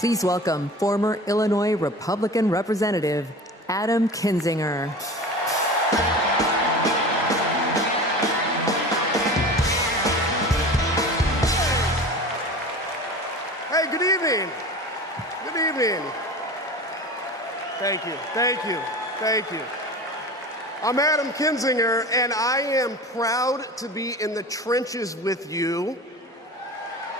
Please welcome former Illinois Republican Representative Adam Kinzinger. Hey, good evening. Good evening. Thank you, thank you, thank you. I'm Adam Kinzinger, and I am proud to be in the trenches with you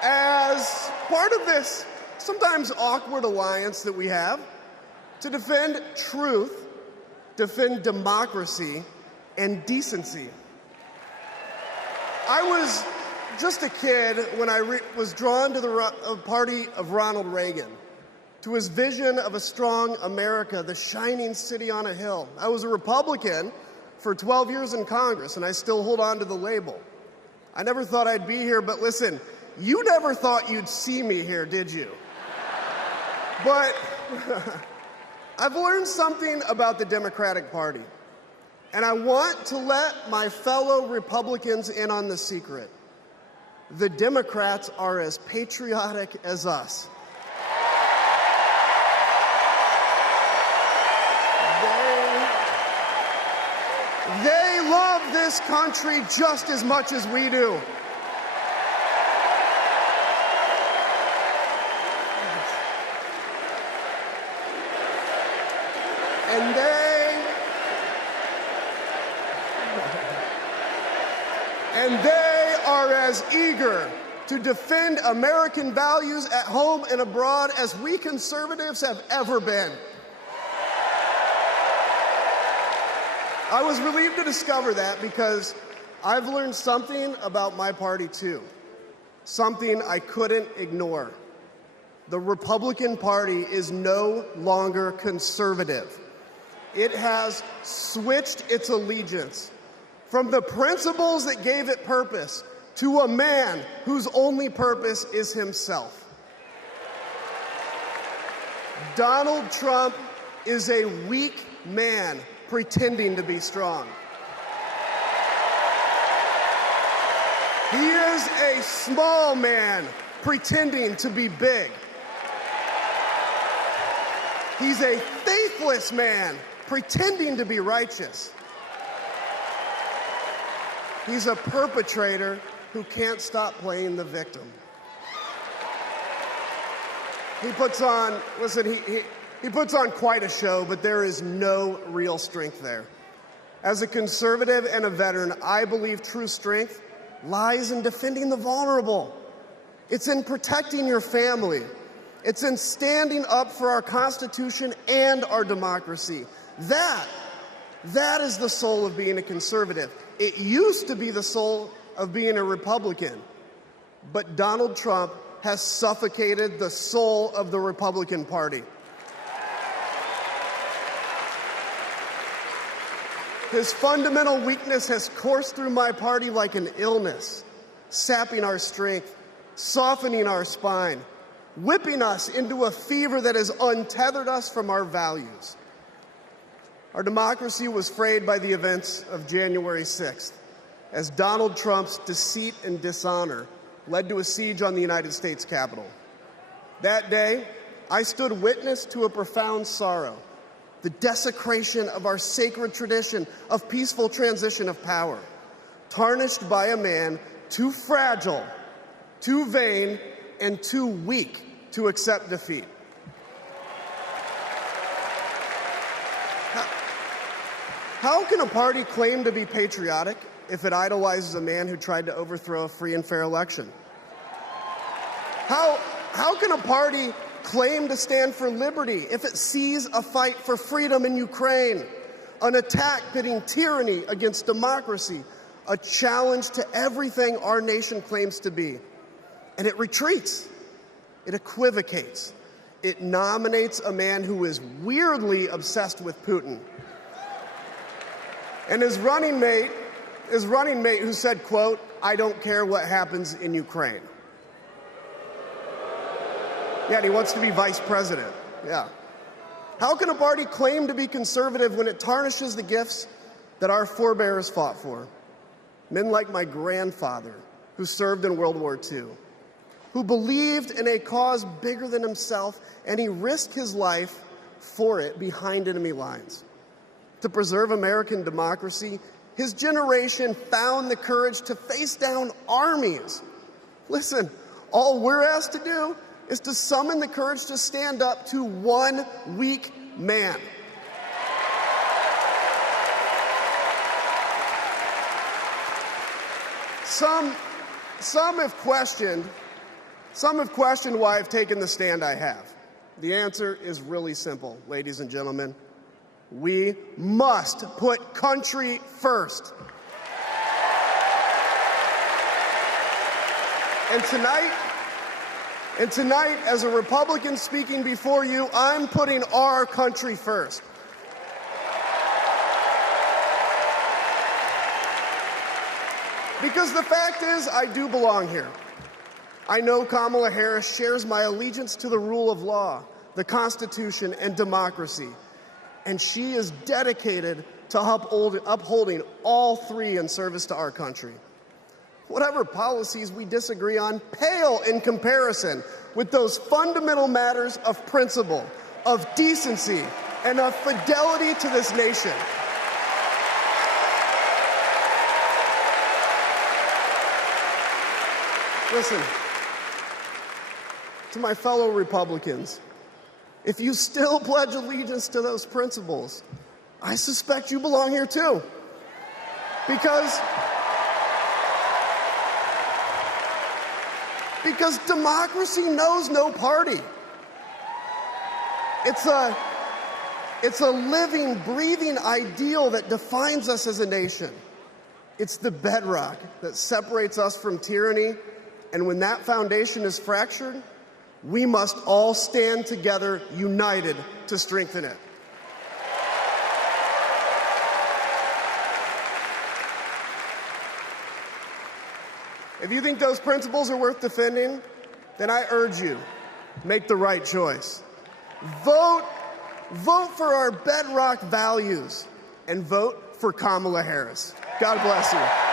as part of this sometimes awkward alliance that we have to defend truth, defend democracy, and decency. I was just a kid when I was drawn to the party of Ronald Reagan, to his vision of a strong America, the shining city on a hill. I was a Republican for 12 years in Congress, and I still hold on to the label. I never thought I'd be here, but listen, you never thought you'd see me here, did you? But I've learned something about the Democratic Party, and I want to let my fellow Republicans in on the secret. The Democrats are as patriotic as us. They love this country just as much as we do. And they are as eager to defend American values at home and abroad as we conservatives have ever been. I was relieved to discover that because I've learned something about my party too, something I couldn't ignore. The Republican Party is no longer conservative. It has switched its allegiance from the principles that gave it purpose to a man whose only purpose is himself. Donald Trump is a weak man pretending to be strong. He is a small man pretending to be big. He's a faithless man pretending to be righteous. He's a perpetrator who can't stop playing the victim. He puts on, he puts on quite a show, but there is no real strength there. As a conservative and a veteran, I believe true strength lies in defending the vulnerable. It's in protecting your family. It's in standing up for our Constitution and our democracy. That is the soul of being a conservative. It used to be the soul of being a Republican, but Donald Trump has suffocated the soul of the Republican Party. His fundamental weakness has coursed through my party like an illness, sapping our strength, softening our spine, whipping us into a fever that has untethered us from our values. Our democracy was frayed by the events of January 6th, as Donald Trump's deceit and dishonor led to a siege on the United States Capitol. That day, I stood witness to a profound sorrow, the desecration of our sacred tradition of peaceful transition of power, tarnished by a man too fragile, too vain, and too weak to accept defeat. How can a party claim to be patriotic if it idolizes a man who tried to overthrow a free and fair election? How can a party claim to stand for liberty if it sees a fight for freedom in Ukraine, an attack pitting tyranny against democracy, a challenge to everything our nation claims to be, and it retreats, it equivocates, it nominates a man who is weirdly obsessed with Putin? And his running mate who said, quote, "I don't care what happens in Ukraine." Yeah, and he wants to be vice president. Yeah. How can a party claim to be conservative when it tarnishes the gifts that our forebears fought for? Men like my grandfather, who served in World War II. who believed in a cause bigger than himself, and he risked his life for it behind enemy lines. To preserve American democracy, his generation found the courage to face down armies. Listen, all we're asked to do is to summon the courage to stand up to one weak man. Some have questioned why I've taken the stand I have. The answer is really simple, ladies and gentlemen. We must put country first. And tonight, as a Republican speaking before you, I'm putting our country first. Because the fact is, I do belong here. I know Kamala Harris shares my allegiance to the rule of law, the Constitution, and democracy. And she is dedicated to upholding all three in service to our country. Whatever policies we disagree on pale in comparison with those fundamental matters of principle, of decency, and of fidelity to this nation. Listen, to my fellow Republicans, if you still pledge allegiance to those principles, I suspect you belong here too. Because democracy knows no party. It's a living, breathing ideal that defines us as a nation. It's the bedrock that separates us from tyranny. And when that foundation is fractured, we must all stand together, united, to strengthen it. If you think those principles are worth defending, then I urge you, make the right choice. Vote for our bedrock values and vote for Kamala Harris. God bless you.